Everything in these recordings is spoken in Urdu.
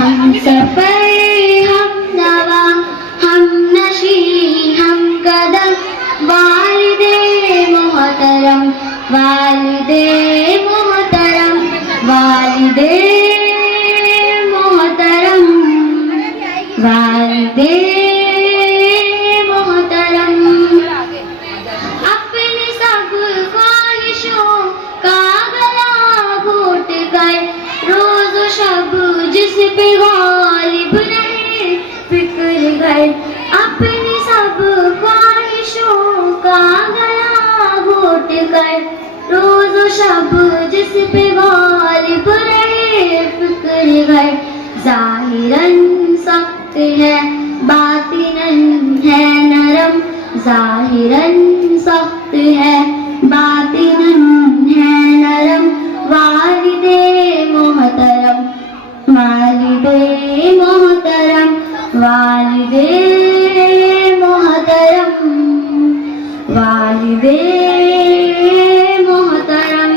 ہم سفر ہم نوا ہم نشیں ہم قدم والد محترم والد محترم والد محترم والد محترم اپنی سب خواہشوں کا گلا گھونٹ کر روز و شب جس پہ غالب رہے فکر گھر اپنی سب خواہشوں کا گلا گھونٹ کر روز و شب جس پہ غالب رہے فکر گھر ظاہراً سخت ہے باطناً ہے نرم ظاہراً سخت ہے باطناً ہے نرم والد محترم والد محترم والد محترم والد محترم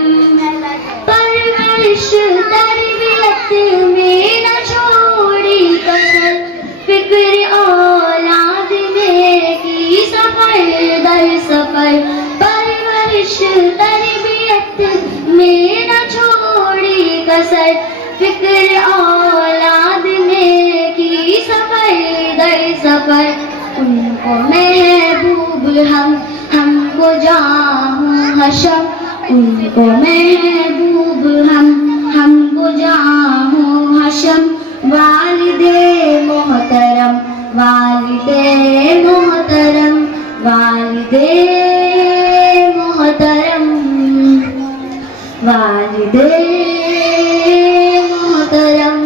پرورش تربیت میں نہ چھوڑی کسر فکر اولاد میں کی سفر در سفر پرورش تربیت میں نہ چھوڑی کسر فکر اولاد میں کی سفر در سفر ان کو محبوب ہم کو جاں حشم ان کو محبوب ہم کو جاں حشم والد محترم والد محترم والد محترم والد محترم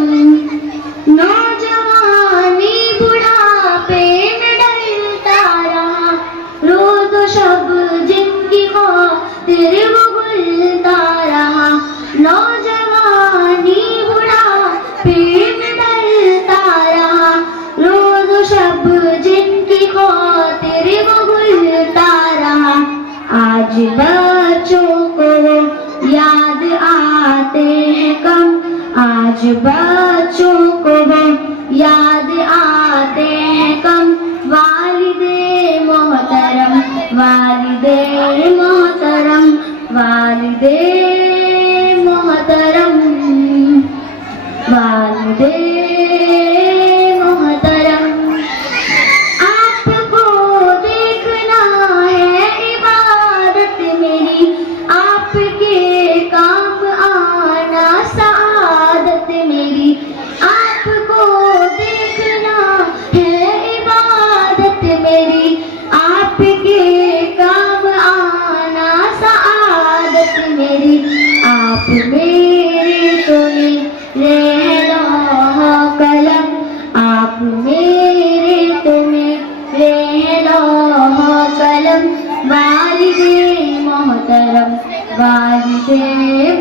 نوجوانی بڑھاپے میں ڈلتا رہا روز و شب جن کی خاطر وہ گلتا رہا نوجوانی بڑھاپے میں ڈلتا رہا روز و شب جن کی خاطر وہ گلتا رہا آج بچوں کو وہ یاد آتے ہیں کم آج بچوں کو وہ یاد آتے ہیں کم والد محترم والد محترم والد محترم والد محترم آپ کو دیکھنا ہے عبادت میری آپ کے کام آنا سعادت میری آپ کو دیکھنا ہے عبادت میری آپ کے کام آنا سعادت میری آپ میرے تو میرے لوح قلم آپ میرے تو میرے لوح قلم والد محترم والد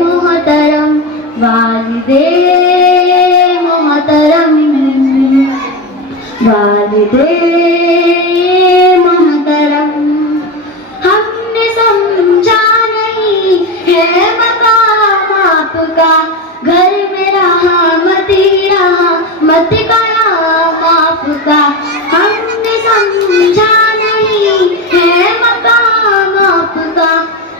محترم والد محترم والد محترم ہم نے سمجھا نہیں ہے مقام آپ کا گھر میں رحمت ہی رحمت کا نام آپ کا ہم نے سمجھا نہیں ہے مقام آپ کا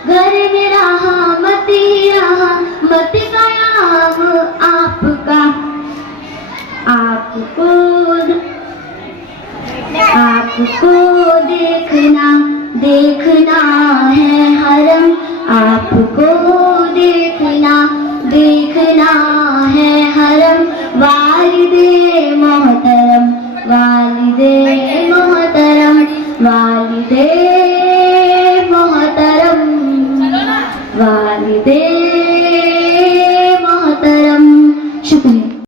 گھر میں رحمت ہی رحمت کا نام آپ کا آپ کو دیکھنا